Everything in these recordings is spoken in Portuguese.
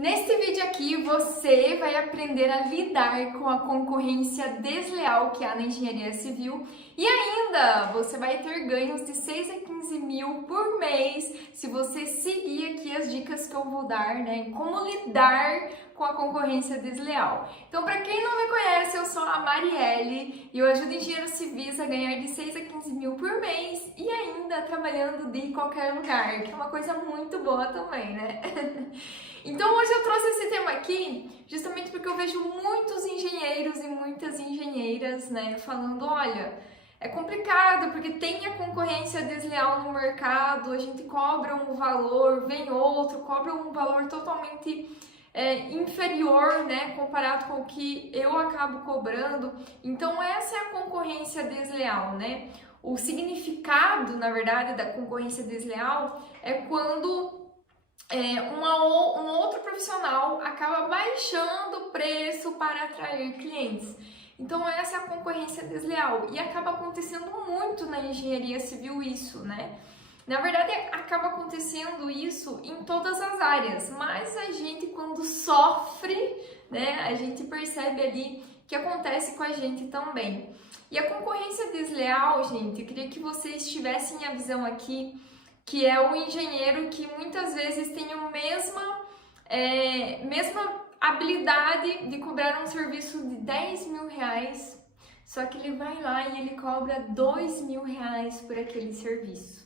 Neste vídeo aqui você vai aprender a lidar com a concorrência desleal que há na engenharia civil e ainda você vai ter ganhos de 6 a 15 mil por mês se você seguir aqui as dicas que eu vou dar, né, em como lidar com a concorrência desleal. Então, para quem não me conhece, eu sou a Marielle e eu ajudo engenheiros civis a ganhar de 6 a 15 mil por mês e ainda trabalhando de qualquer lugar, que é uma coisa muito boa também, né? Então hoje eu trouxe esse tema aqui justamente porque eu vejo muitos engenheiros e muitas engenheiras, né, falando, olha, é complicado porque tem a concorrência desleal no mercado, a gente cobra um valor, vem outro, cobra um valor totalmente inferior, né, comparado com o que eu acabo cobrando. Então essa é a concorrência desleal, né? O significado, na verdade, da concorrência desleal é quando um outro profissional acaba baixando o preço para atrair clientes. Então essa é a concorrência desleal e acaba acontecendo muito na engenharia civil isso, né? Na verdade acaba acontecendo isso em todas as áreas, mas a gente quando sofre, né, a gente percebe ali que acontece com a gente também. E a concorrência desleal, gente, eu queria que vocês tivessem a visão aqui que é o engenheiro que muitas vezes tem a mesma habilidade de cobrar um serviço de 10 mil reais, só que ele vai lá e ele cobra 2 mil reais por aquele serviço.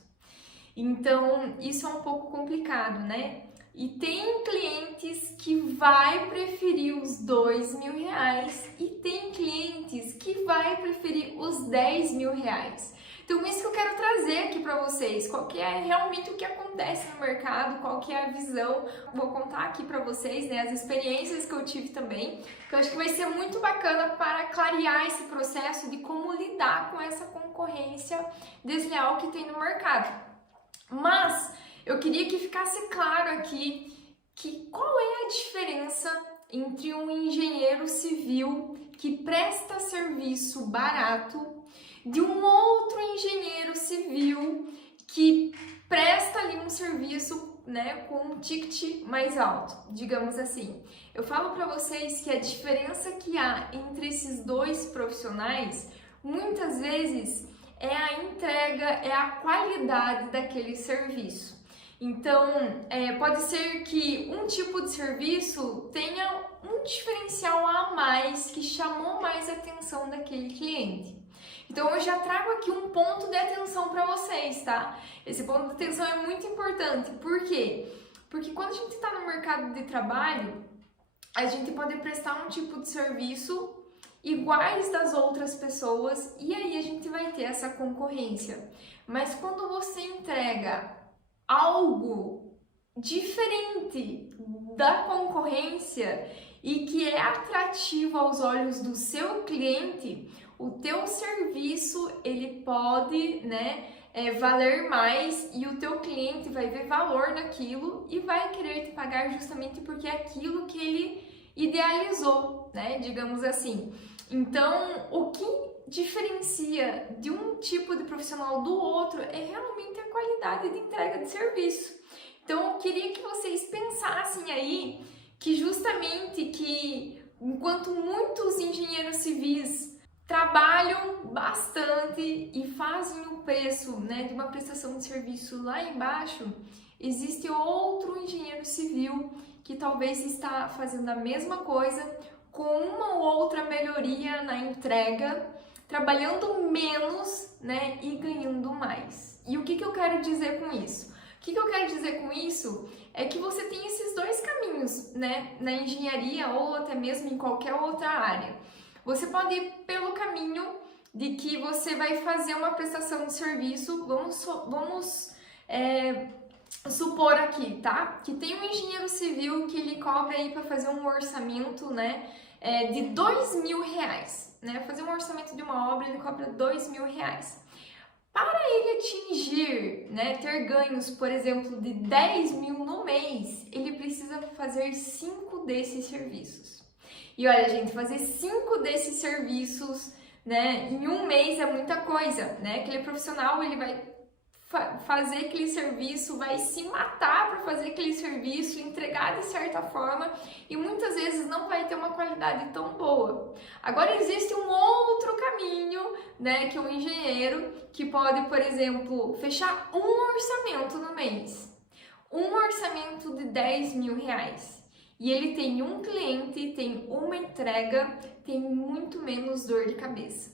Então, isso é um pouco complicado, né? E tem clientes que vai preferir os 2 mil reais e tem clientes que vai preferir os 10 mil reais. Então, isso que eu quero trazer aqui para vocês, qual que é realmente o que acontece no mercado, qual que é a visão. Vou contar aqui para vocês, né, as experiências que eu tive também, que eu acho que vai ser muito bacana para clarear esse processo de como lidar com essa concorrência desleal que tem no mercado. Mas eu queria que ficasse claro aqui que qual é a diferença entre um engenheiro civil que presta serviço barato de um outro engenheiro civil que presta ali um serviço, né, com um ticket mais alto, digamos assim. Eu falo para vocês que a diferença que há entre esses dois profissionais, muitas vezes, é a entrega, é a qualidade daquele serviço. Então, pode ser que um tipo de serviço tenha um diferencial a mais que chamou mais a atenção daquele cliente. Então eu já trago aqui um ponto de atenção para vocês, tá? Esse ponto de atenção é muito importante. Por quê? Porque quando a gente está no mercado de trabalho, a gente pode prestar um tipo de serviço iguais das outras pessoas e aí a gente vai ter essa concorrência. Mas quando você entrega algo diferente da concorrência e que é atrativo aos olhos do seu cliente, o teu serviço ele pode, né, valer mais e o teu cliente vai ver valor naquilo e vai querer te pagar justamente porque é aquilo que ele idealizou, né, digamos assim. Então, o que diferencia de um tipo de profissional do outro é realmente a qualidade de entrega de serviço. Então, eu queria que vocês pensassem aí que justamente que enquanto muitos engenheiros civis trabalham bastante e fazem o preço, né, de uma prestação de serviço lá embaixo, existe outro engenheiro civil que talvez está fazendo a mesma coisa com uma ou outra melhoria na entrega, trabalhando menos, né, e ganhando mais. E o que eu quero dizer com isso? O que eu quero dizer com isso é que você tem esses dois caminhos, né, na engenharia ou até mesmo em qualquer outra área. Você pode ir pelo caminho de que você vai fazer uma prestação de serviço, vamos supor aqui, tá? Que tem um engenheiro civil que ele cobra aí para fazer um orçamento, né, de 2 mil reais, né? Fazer um orçamento de uma obra, ele cobra 2 mil reais. Para ele atingir, né, ter ganhos, por exemplo, de 10 mil no mês, ele precisa fazer 5 desses serviços. E olha, gente, fazer 5 desses serviços, né, em um mês é muita coisa, né? Aquele profissional, ele vai fazer aquele serviço, vai se matar para fazer aquele serviço, entregar de certa forma e muitas vezes não vai ter uma qualidade tão boa. Agora existe um outro caminho, né, que um engenheiro que pode, por exemplo, fechar um orçamento no mês, um orçamento de 10 mil reais. E ele tem um cliente, tem uma entrega, tem muito menos dor de cabeça.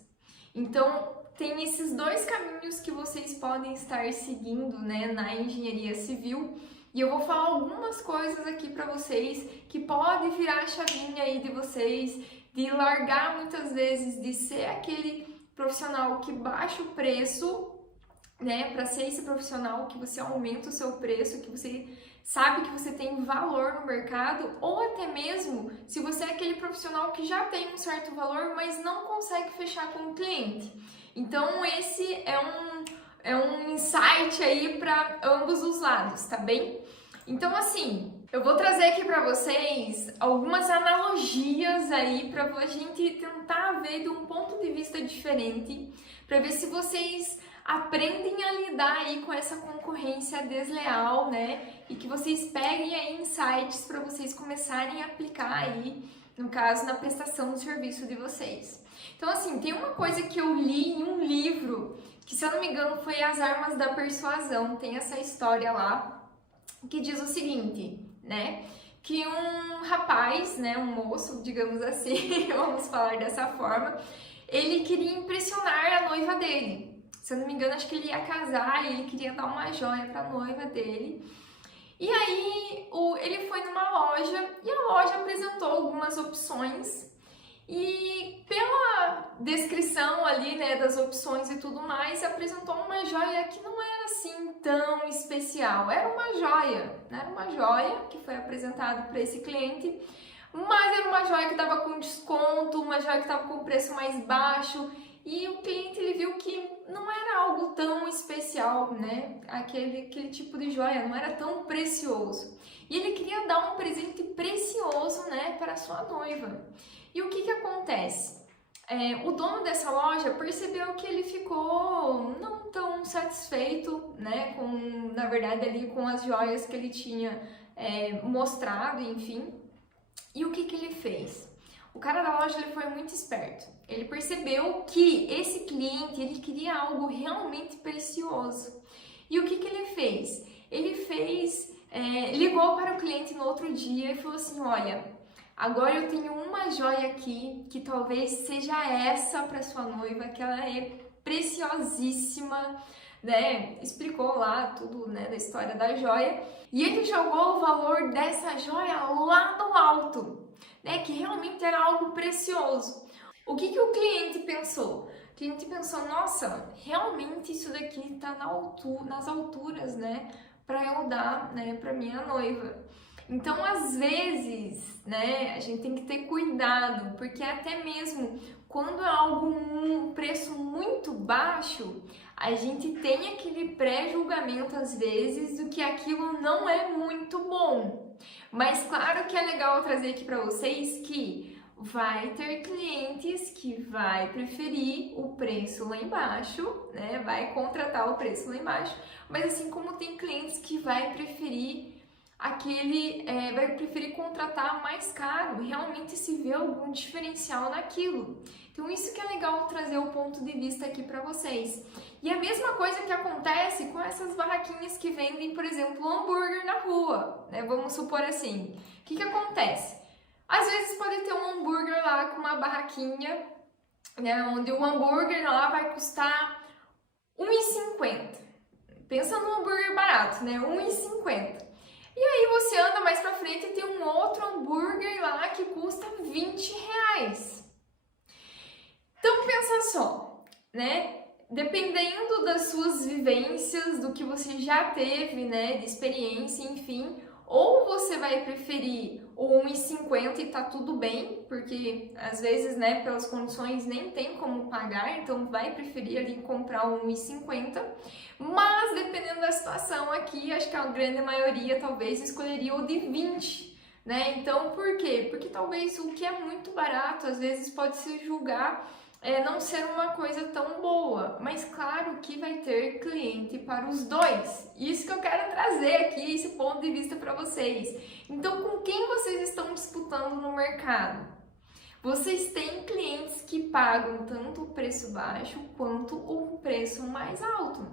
Então, tem esses dois caminhos que vocês podem estar seguindo, né, na engenharia civil. E eu vou falar algumas coisas aqui para vocês que pode virar a chavinha aí de vocês, de largar muitas vezes de ser aquele profissional que baixa o preço, né, para ser esse profissional que você aumenta o seu preço, que você sabe que você tem valor no mercado, ou até mesmo se você é aquele profissional que já tem um certo valor, mas não consegue fechar com o cliente. Então esse é um insight aí para ambos os lados, tá bem? Então assim, eu vou trazer aqui para vocês algumas analogias aí para a gente tentar ver de um ponto de vista diferente, para ver se vocês aprendem a lidar aí com essa concorrência desleal, né? E que vocês peguem aí insights para vocês começarem a aplicar aí, no caso, na prestação do serviço de vocês. Então, assim, tem uma coisa que eu li em um livro, que se eu não me engano foi As Armas da Persuasão, tem essa história lá, que diz o seguinte, né? Que um rapaz, né, um moço, digamos assim, vamos falar dessa forma, ele queria impressionar a noiva dele. Se eu não me engano, acho que ele ia casar e ele queria dar uma joia para a noiva dele. E aí ele foi numa loja e a loja apresentou algumas opções e pela descrição ali, né, das opções e tudo mais, apresentou uma joia que não era assim tão especial. Era uma joia, né? Era uma joia que foi apresentada para esse cliente, mas era uma joia que estava com desconto, uma joia que estava com preço mais baixo. E o cliente ele viu que não era algo tão especial, né? Aquele tipo de joia não era tão precioso. E ele queria dar um presente precioso, né, para a sua noiva. E o que que acontece? O dono dessa loja percebeu que ele ficou não tão satisfeito, né, na verdade ali com as joias que ele tinha mostrado, enfim. E o que que ele fez? O cara da loja ele foi muito esperto. Ele percebeu que esse cliente ele queria algo realmente precioso. E o que que ele fez? Ele ligou para o cliente no outro dia e falou assim: olha, agora eu tenho uma joia aqui que talvez seja essa para sua noiva, que ela é preciosíssima, né? Explicou lá tudo, né, da história da joia. E ele jogou o valor dessa joia lá no alto, né, que realmente era algo precioso. O que que o cliente pensou? O cliente pensou: nossa, realmente isso daqui está nas alturas, né, para eu dar, né, para minha noiva. Então, às vezes, né, a gente tem que ter cuidado, porque até mesmo quando é um preço muito baixo, a gente tem aquele pré-julgamento às vezes do que aquilo não é muito bom. Mas claro que é legal trazer aqui para vocês que vai ter clientes que vai preferir o preço lá embaixo, né? Vai contratar o preço lá embaixo, mas assim como tem clientes que vai preferir contratar mais caro, realmente se vê algum diferencial naquilo. Então isso que é legal trazer o ponto de vista aqui para vocês. E a mesma coisa que acontece com essas barraquinhas que vendem, por exemplo, hambúrguer na rua, né? Vamos supor assim. O que que acontece? Às vezes pode ter um hambúrguer lá com uma barraquinha, né, onde o hambúrguer lá vai custar R$1,50. Pensa num hambúrguer barato, né? R$1,50. E aí você anda mais pra frente e tem um outro hambúrguer lá que custa R$20. Então pensa só, né? Dependendo das suas vivências, do que você já teve, né, de experiência, enfim, ou você vai preferir o R$1,50 e tá tudo bem, porque às vezes, né, pelas condições nem tem como pagar, então vai preferir ali comprar o R$1,50, mas dependendo da situação aqui, acho que a grande maioria talvez escolheria o de 20, né? Então, por quê? Porque talvez o que é muito barato, às vezes pode se julgar não ser uma coisa tão boa, mas claro que vai ter cliente para os dois. Isso que eu quero trazer aqui, esse ponto de vista para vocês. Então, com quem vocês estão disputando no mercado? Vocês têm clientes que pagam tanto o preço baixo quanto o preço mais alto,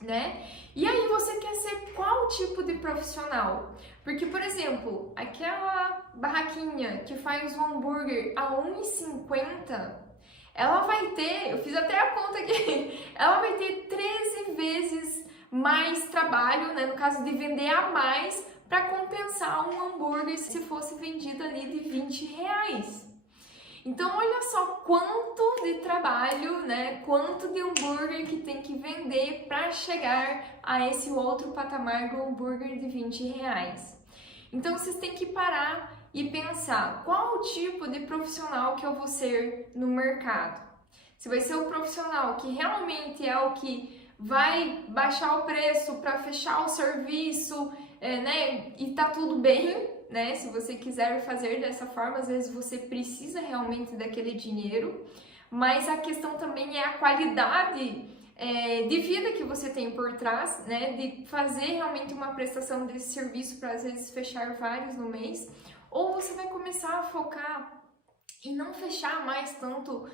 né? E aí você quer ser qual tipo de profissional? Porque, por exemplo, aquela barraquinha que faz o hambúrguer a R$ 1,50, ela vai ter, eu fiz até a conta aqui, ela vai ter 13 vezes mais trabalho, né, no caso de vender a mais, para compensar um hambúrguer se fosse vendido ali de R$ 20. Então, olha só quanto de trabalho, né, quanto de hambúrguer que tem que vender para chegar a esse outro patamar do hambúrguer de R$ 20. Então, vocês têm que parar e pensar qual o tipo de profissional que eu vou ser no mercado. Se vai ser o profissional que realmente é o que vai baixar o preço para fechar o serviço, né, e tá tudo bem, né? Se você quiser fazer dessa forma, às vezes você precisa realmente daquele dinheiro, mas a questão também é a qualidade de vida que você tem por trás, né? De fazer realmente uma prestação desse serviço para às vezes fechar vários no mês, ou você vai começar a focar e não fechar mais tanto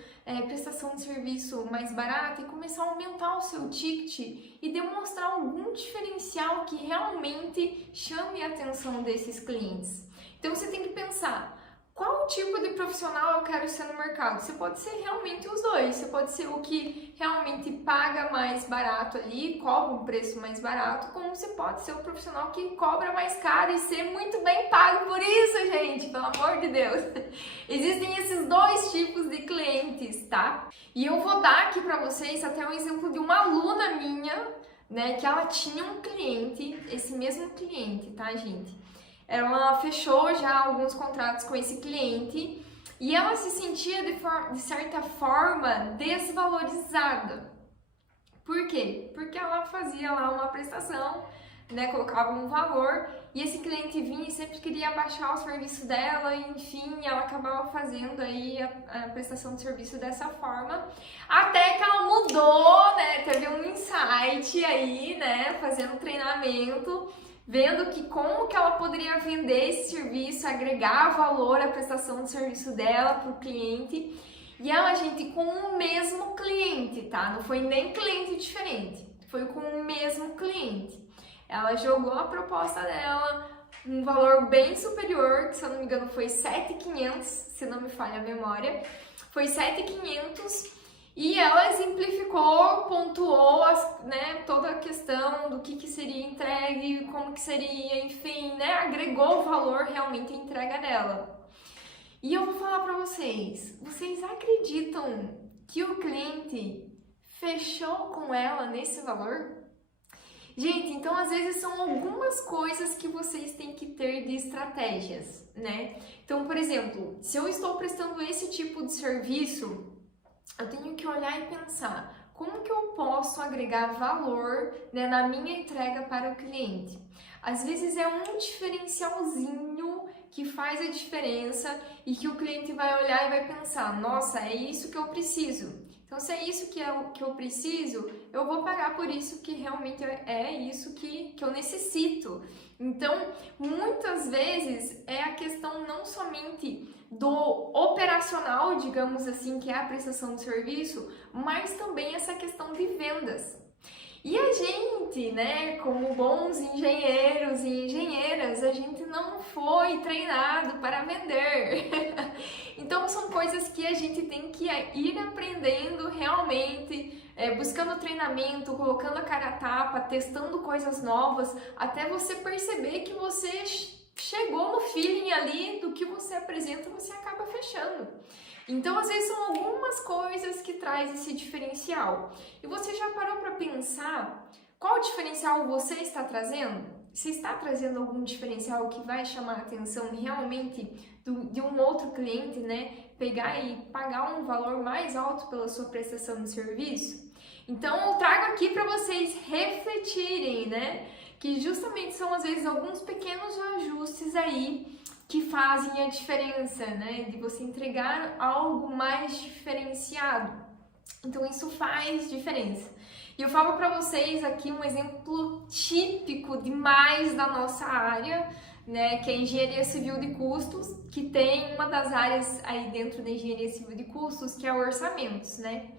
prestação de serviço mais barata e começar a aumentar o seu ticket e demonstrar algum diferencial que realmente chame a atenção desses clientes. Então você tem que pensar, qual tipo de profissional eu quero ser no mercado? Você pode ser realmente os dois, você pode ser o que realmente paga mais barato ali, cobra um preço mais barato, como você pode ser o profissional que cobra mais caro e ser muito bem pago por isso, gente, pelo amor de Deus. Existem esses dois tipos de clientes, tá? E eu vou dar aqui pra vocês até um exemplo de uma aluna minha, né, que ela tinha um cliente, esse mesmo cliente, tá, gente? Ela fechou já alguns contratos com esse cliente e ela se sentia de certa forma desvalorizada. Por quê? Porque ela fazia lá uma prestação, né, colocava um valor e esse cliente vinha e sempre queria baixar o serviço dela, e, enfim, ela acabava fazendo aí a prestação de serviço dessa forma, até que ela mudou, né, teve um insight aí, né, fazendo treinamento, vendo que como que ela poderia vender esse serviço, agregar valor à prestação de serviço dela para o cliente. E ela, gente, com o mesmo cliente, tá? Não foi nem cliente diferente, foi com o mesmo cliente. Ela jogou a proposta dela, um valor bem superior, que se eu não me engano foi 7.500, se não me falha a memória, foi 7.500. E ela exemplificou, pontuou né, toda a questão do que seria entregue, como que seria, enfim, né, agregou valor realmente à entrega dela. E eu vou falar para vocês acreditam que o cliente fechou com ela nesse valor? Gente, então às vezes são algumas coisas que vocês têm que ter de estratégias, né? Então, por exemplo, se eu estou prestando esse tipo de serviço, eu tenho que olhar e pensar, como que eu posso agregar valor, né, na minha entrega para o cliente? Às vezes é um diferencialzinho que faz a diferença e que o cliente vai olhar e vai pensar, nossa, é isso que eu preciso. Então, se é isso que é o que eu preciso, eu vou pagar por isso, que realmente é isso que eu necessito. Então, muitas vezes é a questão não somente do operacional, digamos assim, que é a prestação de serviço, mas também essa questão de vendas. E a gente, né, como bons engenheiros e engenheiras, a gente não foi treinado para vender. Então são coisas que a gente tem que ir aprendendo realmente, buscando treinamento, colocando a cara a tapa, testando coisas novas, até você perceber que você chegou no feeling ali do que você apresenta, você acaba fechando. Então, às vezes, são algumas coisas que traz esse diferencial. E você já parou para pensar qual diferencial você está trazendo? Você está trazendo algum diferencial que vai chamar a atenção realmente de um outro cliente, né? Pegar e pagar um valor mais alto pela sua prestação de serviço? Então, eu trago aqui para vocês refletirem, né? Que justamente são, às vezes, alguns pequenos ajustes aí que fazem a diferença, né? De você entregar algo mais diferenciado. Então isso faz diferença. E eu falo para vocês aqui um exemplo típico demais da nossa área, né, que é a engenharia civil de custos, que tem uma das áreas aí dentro da engenharia civil de custos, que é orçamentos, né?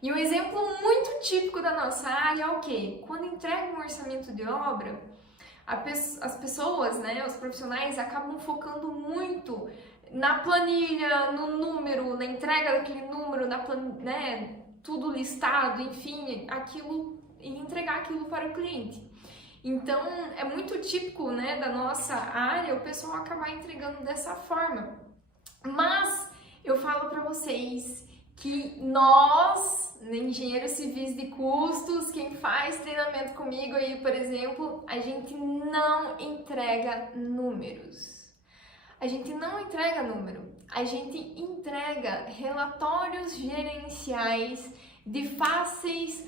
E um exemplo muito típico da nossa área é o quê? Quando entrega um orçamento de obra, as pessoas, né, os profissionais acabam focando muito na planilha, no número, na entrega daquele número, né, tudo listado, enfim, aquilo e entregar aquilo para o cliente. Então, é muito típico, né, da nossa área o pessoal acabar entregando dessa forma. Mas eu falo para vocês que nós, engenheiros civis de custos, quem faz treinamento comigo aí, por exemplo, a gente não entrega números. A gente não entrega número, a gente entrega relatórios gerenciais de fáceis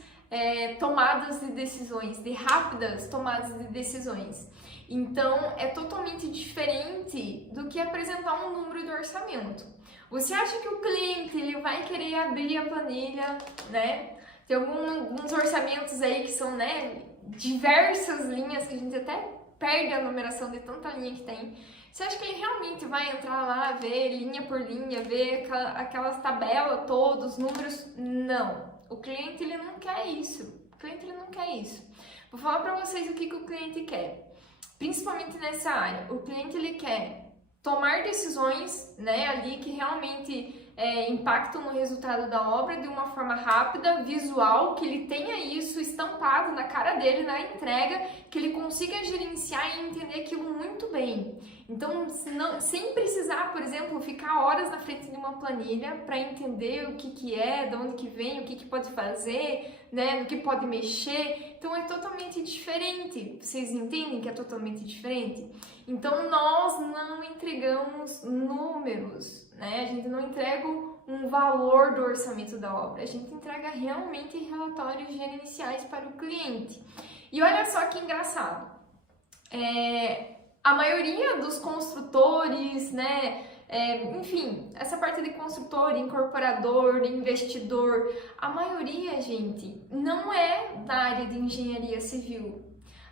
tomadas de decisões, de rápidas tomadas de decisões. Então, é totalmente diferente do que apresentar um número de orçamento. Você acha que o cliente ele vai querer abrir a planilha, né? Tem alguns orçamentos aí que são, né, diversas linhas que a gente até perde a numeração de tanta linha que tem. Você acha que ele realmente vai entrar lá, ver linha por linha, ver aquelas tabelas todos, números? Não. O cliente ele não quer isso. O cliente ele não quer isso. Vou falar para vocês o que o cliente quer. Principalmente nessa área. O cliente ele quer tomar decisões, né, ali que realmente impactam no resultado da obra de uma forma rápida, visual, que ele tenha isso estampado na cara dele, na entrega, que ele consiga gerenciar e entender aquilo muito bem. Então, sem precisar, por exemplo, ficar horas na frente de uma planilha para entender o que é, de onde que vem, o que pode fazer, né, no que pode mexer. Então, é totalmente diferente. Vocês entendem que é totalmente diferente? Então, nós não entregamos números, né? A gente não entrega um valor do orçamento da obra, a gente entrega realmente relatórios gerenciais para o cliente. E olha só que engraçado, a maioria dos construtores, né, enfim, essa parte de construtor, incorporador, investidor, a maioria, gente, não é da área de engenharia civil.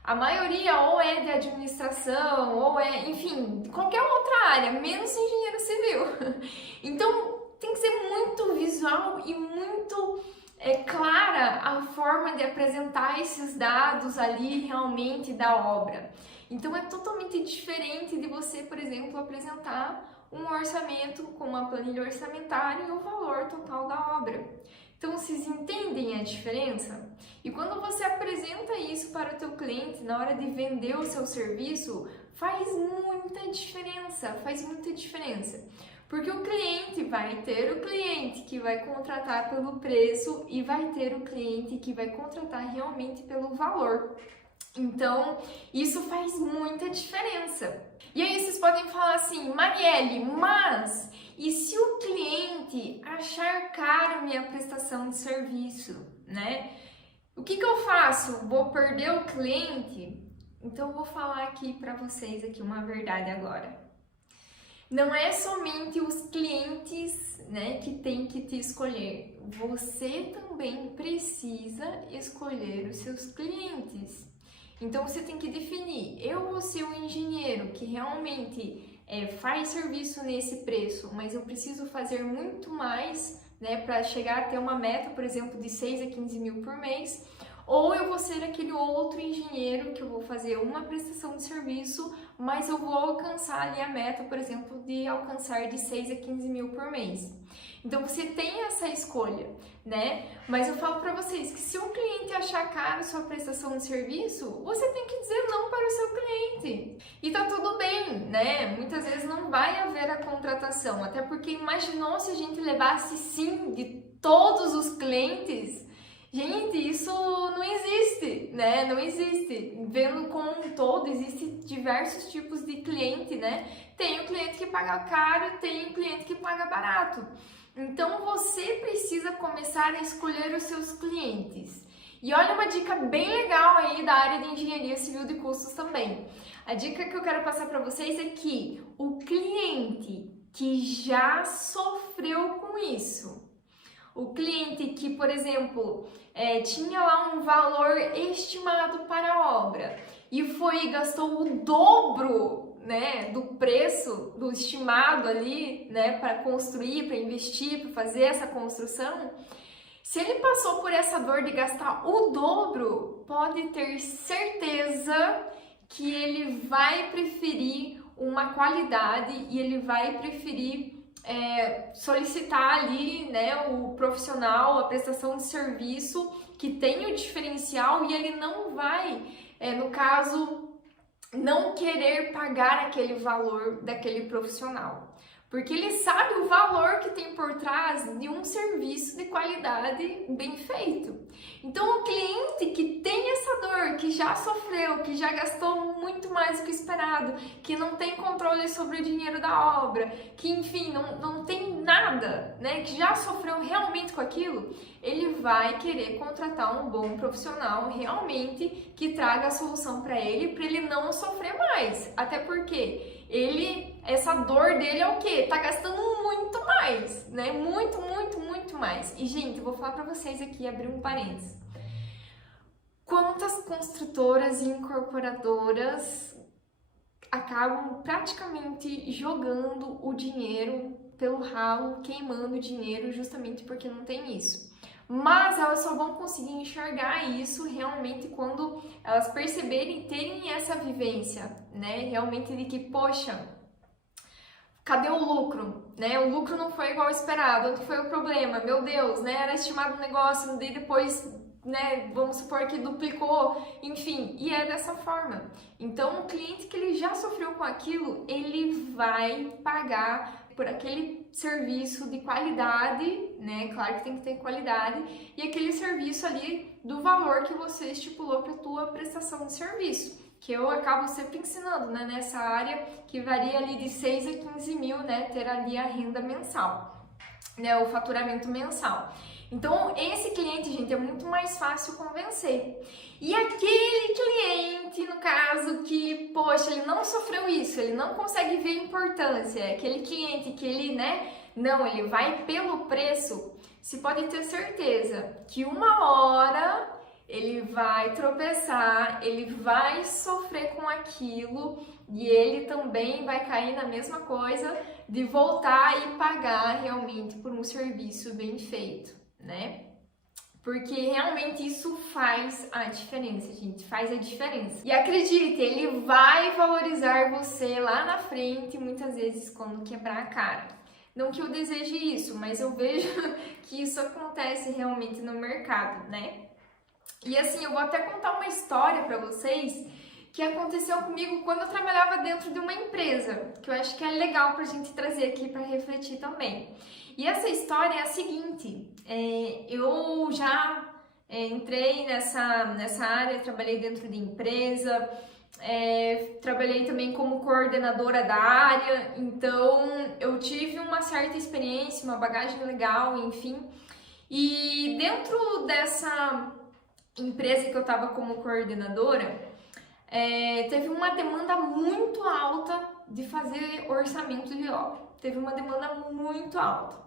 A maioria ou é de administração, ou enfim, qualquer outra área, menos engenheiro civil. Então, tem que ser muito visual e muito clara a forma de apresentar esses dados ali realmente da obra. Então, é totalmente diferente de você, por exemplo, apresentar um orçamento com uma planilha orçamentária e o valor total da obra. Então, vocês entendem a diferença? E quando você apresenta isso para o teu cliente na hora de vender o seu serviço, faz muita diferença, Porque o cliente vai ter o cliente que vai contratar pelo preço e vai ter o cliente que vai contratar realmente pelo valor. Então, isso faz muita diferença. E aí vocês podem falar assim, Marielle, mas e se o cliente achar caro minha prestação de serviço, né? O que eu faço? Vou perder o cliente? Então, eu vou falar aqui para vocês aqui uma verdade agora. Não é somente os clientes, né, que tem que te escolher. Você também precisa escolher os seus clientes. Então, você tem que definir, eu vou ser um engenheiro que realmente faz serviço nesse preço, mas eu preciso fazer muito mais, né, para chegar a ter uma meta, por exemplo, de 6 a 15 mil por mês, ou eu vou ser aquele outro engenheiro que eu vou fazer uma prestação de serviço, mas eu vou alcançar ali a meta, por exemplo, de alcançar de 6 a 15 mil por mês. Então, você tem essa escolha, né? Mas eu falo para vocês que se o cliente achar caro sua prestação de serviço, você tem que dizer não para o seu cliente. E tá tudo bem, né? Muitas vezes não vai haver a contratação, até porque imaginou se a gente levasse sim de todos os clientes. Gente, isso não existe, né? Não existe. Vendo como um todo, existem diversos tipos de cliente, né? Tem o cliente que paga caro, tem o cliente que paga barato. Então, você precisa começar a escolher os seus clientes. E olha uma dica bem legal aí da área de engenharia civil de custos também. A dica que eu quero passar para vocês é que o cliente que já sofreu com isso, o cliente que, por exemplo, tinha lá um valor estimado para a obra e foi e gastou o dobro, né, do preço do estimado ali, né, para construir, para investir, para fazer essa construção, se ele passou por essa dor de gastar o dobro, pode ter certeza que ele vai preferir uma qualidade e ele vai preferir solicitar ali, né, o profissional, a prestação de serviço que tem o diferencial e ele não vai, no caso, não querer pagar aquele valor daquele profissional. Porque ele sabe o valor que tem por trás de um serviço de qualidade bem feito. Então, o cliente que tem essa dor, que já sofreu, que já gastou muito mais do que esperado, que não tem controle sobre o dinheiro da obra, que, enfim, não tem nada, né, que já sofreu realmente com aquilo, ele vai querer contratar um bom profissional realmente que traga a solução para ele não sofrer mais. Até porque essa dor dele é o quê? Tá gastando muito mais, né? Muito mais. E, gente, eu vou falar pra vocês aqui, abrir um parênteses. Quantas construtoras e incorporadoras acabam praticamente jogando o dinheiro pelo ralo, queimando o dinheiro justamente porque não tem isso. Mas elas só vão conseguir enxergar isso realmente quando elas perceberem, terem essa vivência, né? Realmente de que, poxa, cadê o lucro? Né? O lucro não foi igual esperado, onde foi o problema? Meu Deus, né? Era estimado um negócio, daí depois, né, vamos supor que duplicou, enfim, e é dessa forma. Então, o cliente que ele já sofreu com aquilo, ele vai pagar por aquele serviço de qualidade, né? Claro que tem que ter qualidade, e aquele serviço ali do valor que você estipulou para a tua prestação de serviço, que eu acabo sempre ensinando, né? Nessa área que varia ali de 6 a 15 mil, né? Ter ali a renda mensal, né? O faturamento mensal. Então, esse cliente, gente, é muito mais fácil convencer. E aquele cliente, no caso, que, poxa, ele não sofreu isso, ele não consegue ver a importância, é aquele cliente que ele, né, não, ele vai pelo preço, se pode ter certeza que uma hora ele vai tropeçar, ele vai sofrer com aquilo e ele também vai cair na mesma coisa de voltar e pagar realmente por um serviço bem feito, né? Porque realmente isso faz a diferença, gente, faz a diferença. E acredite, ele vai valorizar você lá na frente, muitas vezes, quando quebrar a cara. Não que eu deseje isso, mas eu vejo que isso acontece realmente no mercado, né? E assim, eu vou até contar uma história pra vocês que aconteceu comigo quando eu trabalhava dentro de uma empresa, que eu acho que é legal pra gente trazer aqui pra refletir também. E essa história é a seguinte, eu já entrei nessa área, trabalhei dentro de empresa, trabalhei também como coordenadora da área, então eu tive uma certa experiência, uma bagagem legal, enfim. E dentro dessa empresa que eu estava como coordenadora, teve uma demanda muito alta de fazer orçamento de obra. Teve uma demanda muito alta.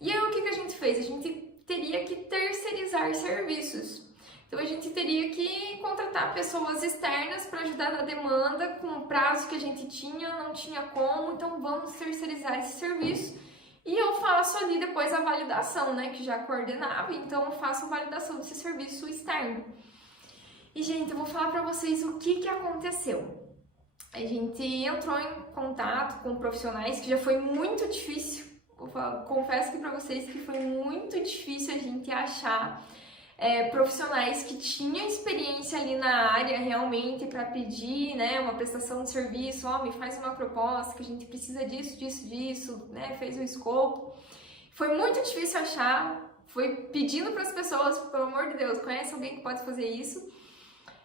E aí o que a gente fez? A gente teria que terceirizar serviços. Então a gente teria que contratar pessoas externas para ajudar na demanda, com o prazo que a gente tinha, não tinha como, então vamos terceirizar esse serviço. E eu faço ali depois a validação, né, que já coordenava, então eu faço a validação desse serviço externo. E, gente, eu vou falar para vocês o que aconteceu. A gente entrou em contato com profissionais, que já foi muito difícil. Confesso que para vocês que foi muito difícil a gente achar profissionais que tinham experiência ali na área realmente para pedir, né, uma prestação de serviço, me faz uma proposta que a gente precisa disso, né, fez o escopo. Foi muito difícil achar, foi pedindo para as pessoas, pelo amor de Deus, conhece alguém que pode fazer isso?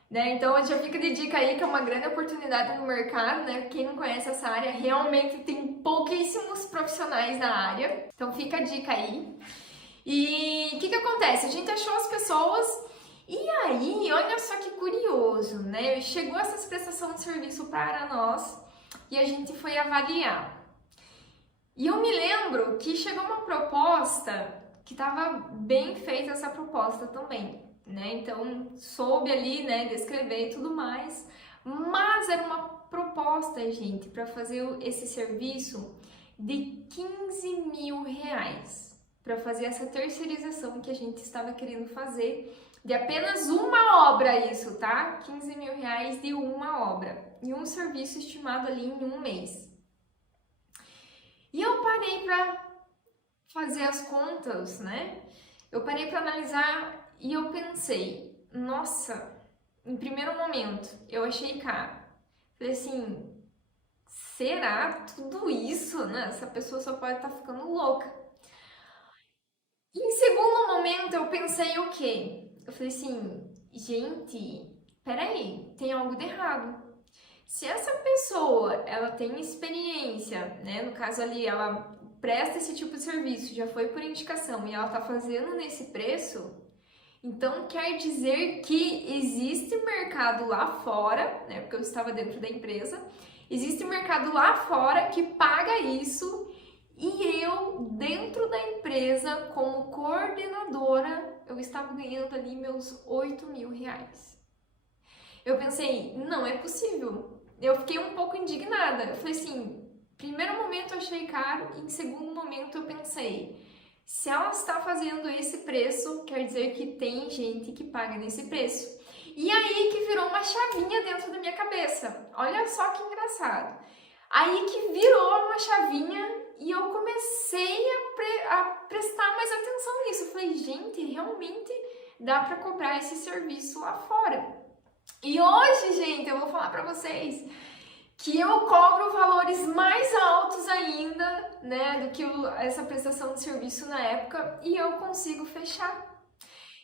Né? Então já fica de dica aí que é uma grande oportunidade no mercado, né? Quem não conhece essa área, realmente tem pouquíssimos profissionais na área, então fica a dica aí. E o que acontece? A gente achou as pessoas E aí, olha só que curioso, né? Chegou essa prestação de serviço para nós e a gente foi avaliar. E eu me lembro que chegou uma proposta que estava bem feita essa proposta também, né? Então, soube ali, né, descrever e tudo mais, mas era uma proposta, gente, para fazer esse serviço de 15 mil reais, para fazer essa terceirização que a gente estava querendo fazer de apenas uma obra, isso, tá? 15 mil reais de uma obra e um serviço estimado ali em um mês. E eu parei para fazer as contas, né? Eu parei para analisar e eu pensei, nossa, em primeiro momento, eu achei caro. Falei assim, será tudo isso, né? Essa pessoa só pode estar ficando louca. E em segundo momento, eu pensei o quê? Eu falei assim, gente, peraí, tem algo de errado. Se essa pessoa, ela tem experiência, né? No caso ali, ela presta esse tipo de serviço, já foi por indicação e ela tá fazendo nesse preço, então quer dizer que existe mercado lá fora, né? Porque eu estava dentro da empresa, existe mercado lá fora que paga isso e eu, dentro da empresa, como coordenadora, eu estava ganhando ali meus 8 mil reais. Eu pensei, não é possível. Eu fiquei um pouco indignada. Eu falei assim, primeiro momento eu achei caro, e em segundo momento eu pensei, se ela está fazendo esse preço, quer dizer que tem gente que paga nesse preço. E aí que virou uma chavinha dentro da minha cabeça. Olha só que engraçado. Aí que virou uma chavinha e eu comecei a prestar mais atenção nisso. Eu falei, gente, realmente dá para cobrar esse serviço lá fora. E hoje, gente, eu vou falar para vocês que eu cobro valores mais altos ainda, né, do que essa prestação de serviço na época e eu consigo fechar.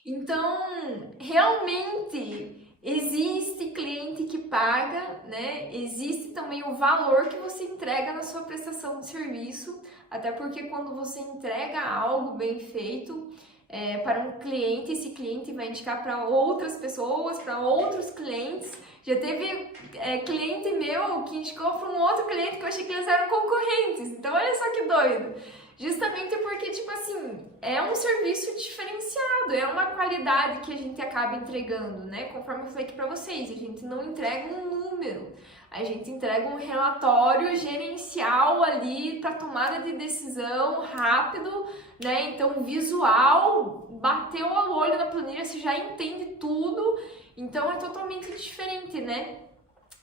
Então, realmente existe cliente que paga, né? Existe também o valor que você entrega na sua prestação de serviço, até porque quando você entrega algo bem feito, para um cliente, esse cliente vai indicar para outras pessoas, para outros clientes. Já teve cliente meu que indicou para um outro cliente que eu achei que eles eram concorrentes. Então, olha só que doido. Justamente porque, tipo assim, é um serviço diferenciado, é uma qualidade que a gente acaba entregando, né? Conforme eu falei aqui para vocês, a gente não entrega um número, a gente entrega um relatório gerencial ali para tomada de decisão rápido, né? Então, visual, bateu o olho na planilha, você já entende tudo, então é totalmente diferente, né?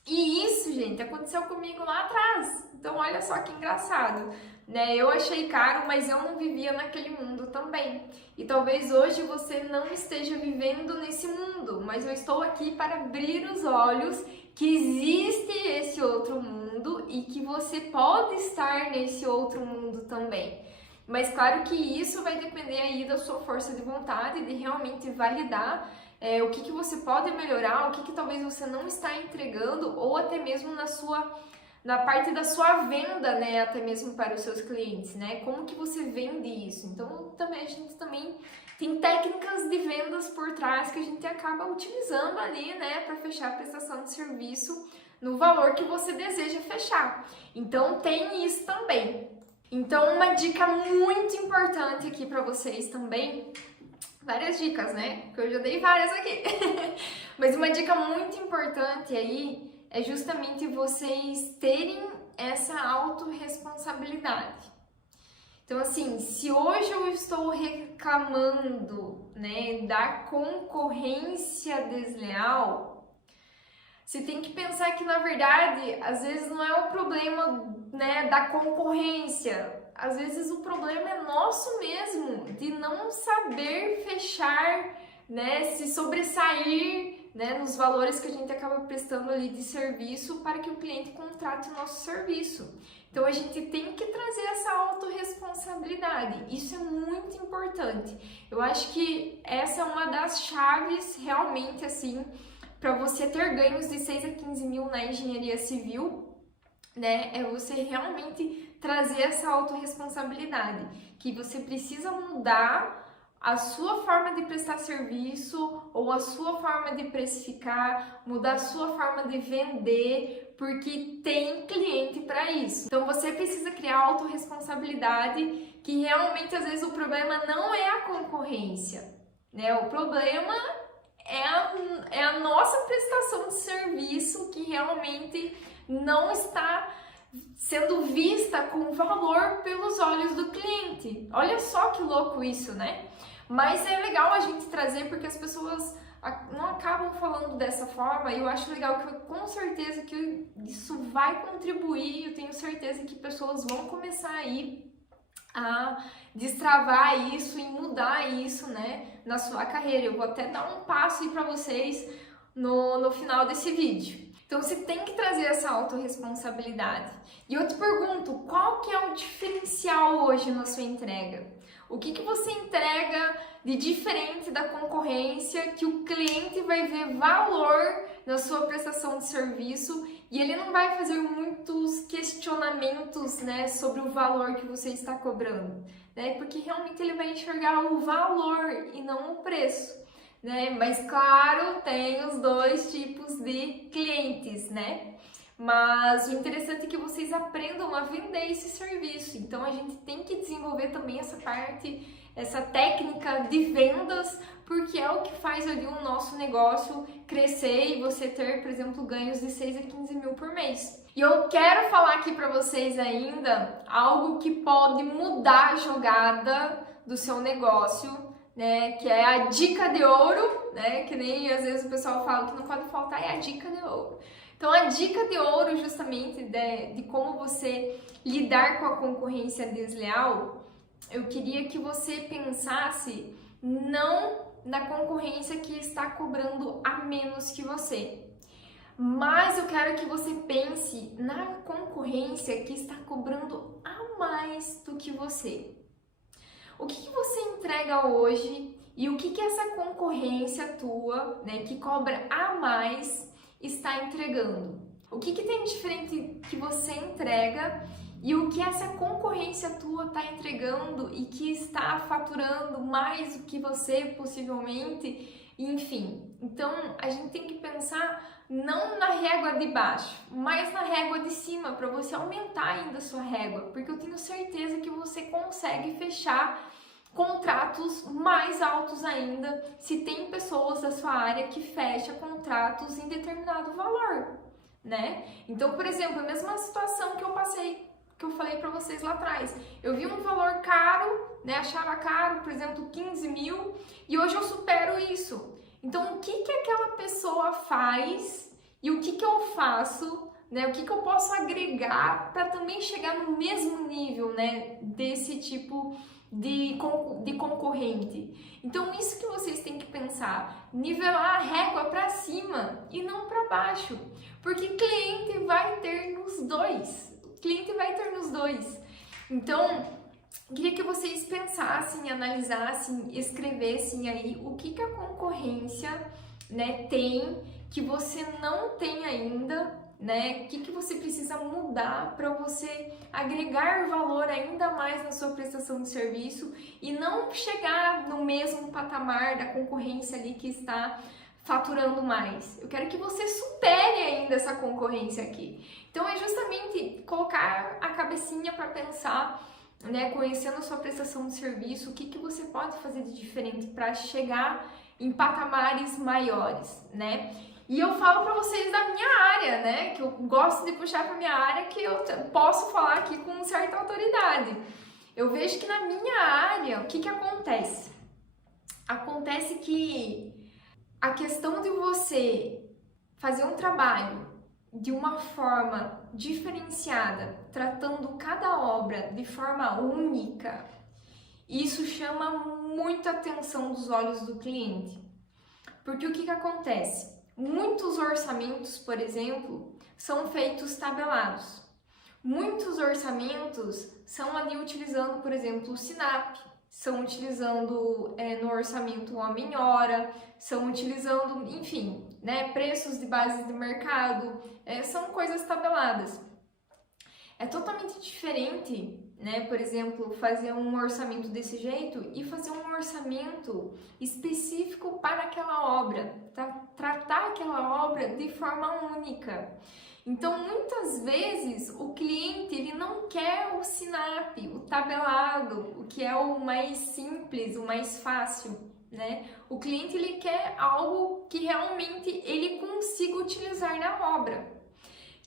E isso, gente, aconteceu comigo lá atrás. Então, olha só que engraçado, né? Eu achei caro, mas eu não vivia naquele mundo também. E talvez hoje você não esteja vivendo nesse mundo, mas eu estou aqui para abrir os olhos que existe esse outro mundo e que você pode estar nesse outro mundo também. Mas claro que isso vai depender aí da sua força de vontade, de realmente validar o que você pode melhorar, o que talvez você não está entregando, ou até mesmo na parte da sua venda, né, até mesmo para os seus clientes, né, como que você vende isso. Então, também a gente também tem técnicas de vendas por trás que a gente acaba utilizando ali, né, para fechar a prestação de serviço no valor que você deseja fechar. Então, tem isso também. Então, uma dica muito importante aqui para vocês também, várias dicas, né? Porque eu já dei várias aqui. Mas uma dica muito importante aí é justamente vocês terem essa autorresponsabilidade. Então, assim, se hoje eu estou reclamando, né, da concorrência desleal, você tem que pensar que, na verdade, às vezes não é o problema, né, da concorrência. Às vezes o problema é nosso mesmo, de não saber fechar, né, se sobressair, né, nos valores que a gente acaba prestando ali de serviço para que o cliente contrate o nosso serviço. Então a gente tem que trazer essa autorresponsabilidade, isso é muito importante. Eu acho que essa é uma das chaves realmente assim para você ter ganhos de 6 a 15 mil na engenharia civil, né? É você realmente trazer essa autorresponsabilidade, que você precisa mudar a sua forma de prestar serviço ou a sua forma de precificar, mudar a sua forma de vender, porque tem cliente para isso. Então você precisa criar autorresponsabilidade, que realmente às vezes o problema não é a concorrência, né? O problema é a nossa prestação de serviço que realmente não está sendo vista com valor pelos olhos do cliente. Olha só que louco isso, né? Mas é legal a gente trazer porque as pessoas não acabam falando dessa forma e eu acho legal que com certeza que isso vai contribuir, eu tenho certeza que pessoas vão começar aí a destravar isso e mudar isso, né, na sua carreira. Eu vou até dar um passo aí para vocês no final desse vídeo. Então você tem que trazer essa autorresponsabilidade. E eu te pergunto, qual que é o diferencial hoje na sua entrega? O que você entrega de diferente da concorrência que o cliente vai ver valor na sua prestação de serviço e ele não vai fazer muitos questionamentos, né, sobre o valor que você está cobrando, né? Porque realmente ele vai enxergar o valor e não o preço, né? Mas claro, tem os dois tipos de clientes, né? Mas o interessante é que vocês aprendam a vender esse serviço. Então a gente tem que desenvolver também essa parte, essa técnica de vendas, porque é o que faz ali o nosso negócio crescer e você ter, por exemplo, ganhos de 6 a 15 mil por mês. E eu quero falar aqui para vocês ainda algo que pode mudar a jogada do seu negócio, né? Que é a dica de ouro, né? Que nem às vezes o pessoal fala que não pode faltar, é a dica de ouro. Então, a dica de ouro, justamente, de como você lidar com a concorrência desleal, eu queria que você pensasse não na concorrência que está cobrando a menos que você, mas eu quero que você pense na concorrência que está cobrando a mais do que você. O que você entrega hoje e o que essa concorrência tua, né, que cobra a mais, está entregando? O que tem de diferente que você entrega e o que essa concorrência tua está entregando e que está faturando mais do que você possivelmente, enfim. Então a gente tem que pensar não na régua de baixo, mas na régua de cima, para você aumentar ainda a sua régua, porque eu tenho certeza que você consegue fechar contratos mais altos ainda se tem pessoas da sua área que fecha contratos em determinado valor, né? Então, por exemplo, a mesma situação que eu passei, que eu falei para vocês lá atrás, eu vi um valor caro, né? Achava caro, por exemplo, 15 mil, e hoje eu supero isso. Então, o que aquela pessoa faz e o que eu faço, né? O que eu posso agregar para também chegar no mesmo nível, né? Desse tipo de concorrente. Então, isso que vocês têm que pensar, nivelar a régua para cima e não para baixo, porque cliente vai ter nos dois. Cliente vai ter nos dois. Então, queria que vocês pensassem, analisassem, escrevessem aí o que a concorrência, né, tem que você não tem ainda, né? O que você precisa mudar para você agregar valor ainda mais na sua prestação de serviço e não chegar no mesmo patamar da concorrência ali que está faturando mais. Eu quero que você supere ainda essa concorrência aqui. Então é justamente colocar a cabecinha para pensar, né, conhecendo a sua prestação de serviço, o que você pode fazer de diferente para chegar em patamares maiores, né? E eu falo para vocês da minha área, né? Que eu gosto de puxar para minha área, que eu posso falar aqui com certa autoridade. Eu vejo que na minha área, o que acontece? Acontece que a questão de você fazer um trabalho de uma forma diferenciada, tratando cada obra de forma única, isso chama muita atenção dos olhos do cliente. Porque o que acontece? Muitos orçamentos, por exemplo, são feitos tabelados. Muitos orçamentos são ali utilizando, por exemplo, o SINAP, são utilizando no orçamento homem-hora, são utilizando, enfim, né, preços de base de mercado, são coisas tabeladas. É totalmente diferente, né? Por exemplo, fazer um orçamento desse jeito e fazer um orçamento específico para aquela obra, tratar aquela obra de forma única. Então, muitas vezes, o cliente ele não quer o SINAP, o tabelado, o que é o mais simples, o mais fácil, né? O cliente ele quer algo que realmente ele consiga utilizar na obra.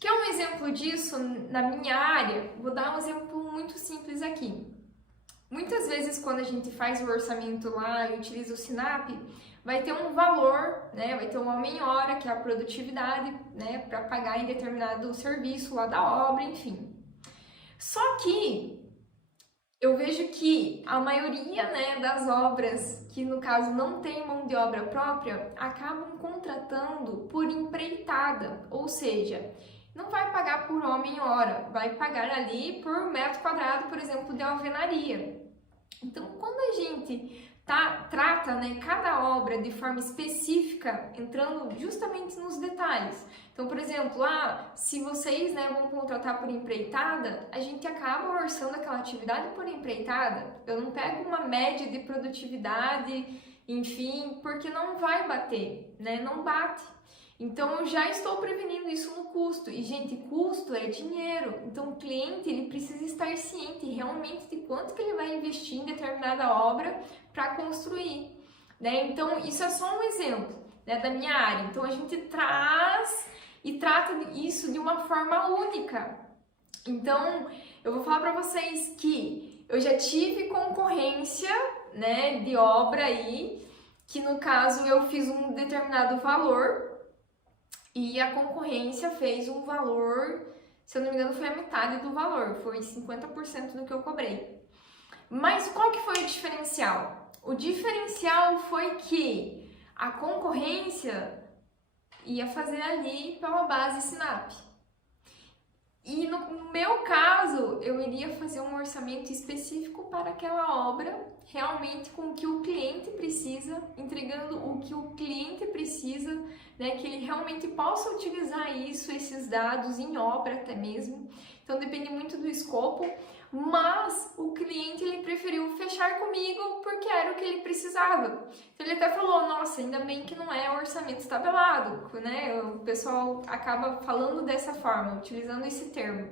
Quer um exemplo disso na minha área? Vou dar um exemplo muito simples aqui. Muitas vezes, quando a gente faz o orçamento lá e utiliza o SINAP, vai ter um valor, né? Vai ter um homem-hora, que é a produtividade, né? Para pagar em determinado serviço lá da obra, enfim. Só que eu vejo que a maioria, né, das obras que no caso não tem mão de obra própria acabam contratando por empreitada, ou seja, não vai pagar por homem-hora, vai pagar ali por metro quadrado, por exemplo, de alvenaria. Então, quando a gente trata, né, cada obra de forma específica, entrando justamente nos detalhes. Então, por exemplo, se vocês, né, vão contratar por empreitada, a gente acaba orçando aquela atividade por empreitada. Eu não pego uma média de produtividade, enfim, porque não vai bater, né? Não bate. Então, eu já estou prevenindo isso no custo. E, gente, custo é dinheiro. Então, o cliente ele precisa estar ciente realmente de quanto que ele vai investir em determinada obra para construir, né? Então, isso é só um exemplo, né, da minha área. Então, a gente traz e trata isso de uma forma única. Então, eu vou falar para vocês que eu já tive concorrência, né, de obra aí, que no caso eu fiz um determinado valor e a concorrência fez um valor, se eu não me engano, foi a metade do valor, foi 50% do que eu cobrei. Mas qual que foi o diferencial? O diferencial foi que a concorrência ia fazer ali pela base SINAP. E no meu caso, eu iria fazer um orçamento específico para aquela obra, realmente com o que o cliente precisa, entregando o que o cliente precisa, né, que ele realmente possa utilizar esses dados em obra até mesmo. Então depende muito do escopo, mas o cliente ele preferiu fechar comigo porque era o que ele precisava. Então ele até falou, nossa, ainda bem que não é orçamento tabelado, né? O pessoal acaba falando dessa forma, utilizando esse termo.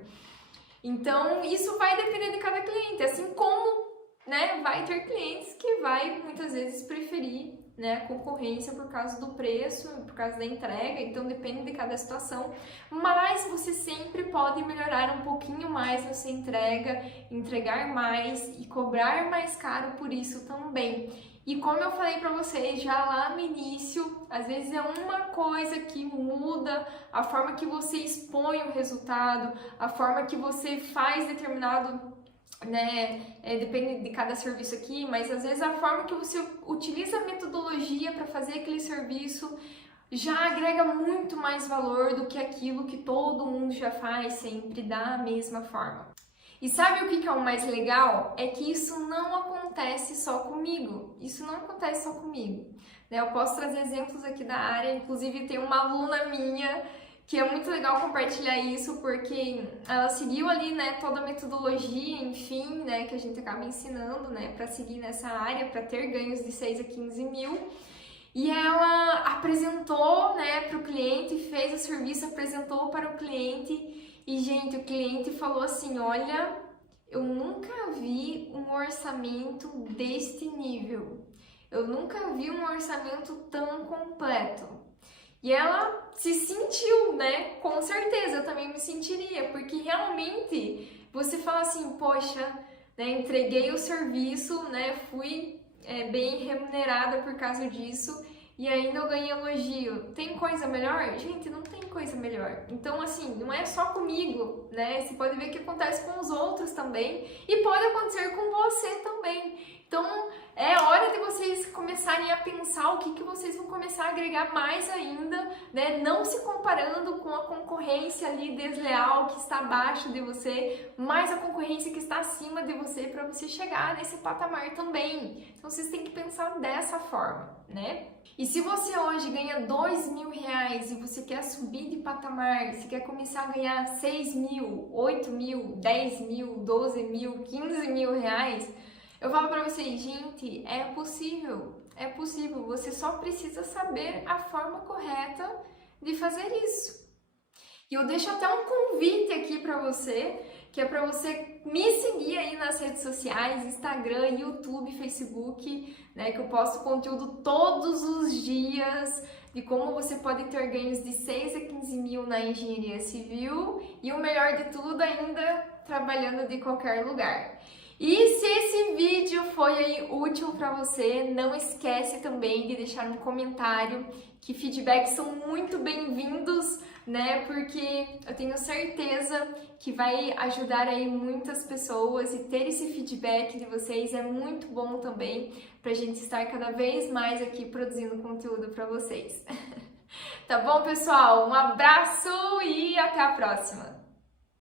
Então isso vai depender de cada cliente, assim como, né, vai ter clientes que vai muitas vezes preferir, né, a concorrência por causa do preço, por causa da entrega, então depende de cada situação, mas você sempre pode melhorar um pouquinho mais na sua entrega, entregar mais e cobrar mais caro por isso também. E como eu falei para vocês já lá no início, às vezes é uma coisa que muda a forma que você expõe o resultado, a forma que você faz determinado, né, depende de cada serviço aqui, mas às vezes a forma que você utiliza a metodologia para fazer aquele serviço já agrega muito mais valor do que aquilo que todo mundo já faz sempre da mesma forma. E sabe o que é o mais legal? É que isso não acontece só comigo. Isso não acontece só comigo, né? Eu posso trazer exemplos aqui da área, inclusive tem uma aluna minha que é muito legal compartilhar isso, porque ela seguiu ali, né, toda a metodologia, enfim, né, que a gente acaba ensinando, né, para seguir nessa área, para ter ganhos de 6 a 15 mil. E ela apresentou, né, para o cliente, fez o serviço, apresentou para o cliente e, gente, o cliente falou assim, olha, eu nunca vi um orçamento deste nível, eu nunca vi um orçamento tão completo. E ela se sentiu, né? Com certeza, eu também me sentiria, porque realmente você fala assim, poxa, né, entreguei o serviço, né, fui bem remunerada por causa disso e ainda eu ganhei elogio. Tem coisa melhor? Gente, não tem coisa melhor. Então, assim, não é só comigo, né? Você pode ver que acontece com os outros também e pode acontecer com você também. Então, é hora de vocês começarem a pensar o que vocês vão começar a agregar mais ainda, né? Não se comparando com a concorrência ali desleal que está abaixo de você, mas a concorrência que está acima de você para você chegar nesse patamar também. Então, vocês têm que pensar dessa forma, né? E se você hoje ganha R$2.000 e você quer subir de patamar, você quer começar a ganhar 6.000, 8.000, 10.000, 12.000, 15.000 reais, eu falo pra vocês, gente, é possível, você só precisa saber a forma correta de fazer isso. E eu deixo até um convite aqui pra você, que é pra você me seguir aí nas redes sociais, Instagram, YouTube, Facebook, né, que eu posto conteúdo todos os dias de como você pode ter ganhos de 6 a 15 mil na engenharia civil e o melhor de tudo ainda, trabalhando de qualquer lugar. E se esse vídeo foi aí útil para você, não esquece também de deixar um comentário, que feedbacks são muito bem-vindos, né? Porque eu tenho certeza que vai ajudar aí muitas pessoas e ter esse feedback de vocês é muito bom também pra gente estar cada vez mais aqui produzindo conteúdo para vocês. Tá bom, pessoal? Um abraço e até a próxima!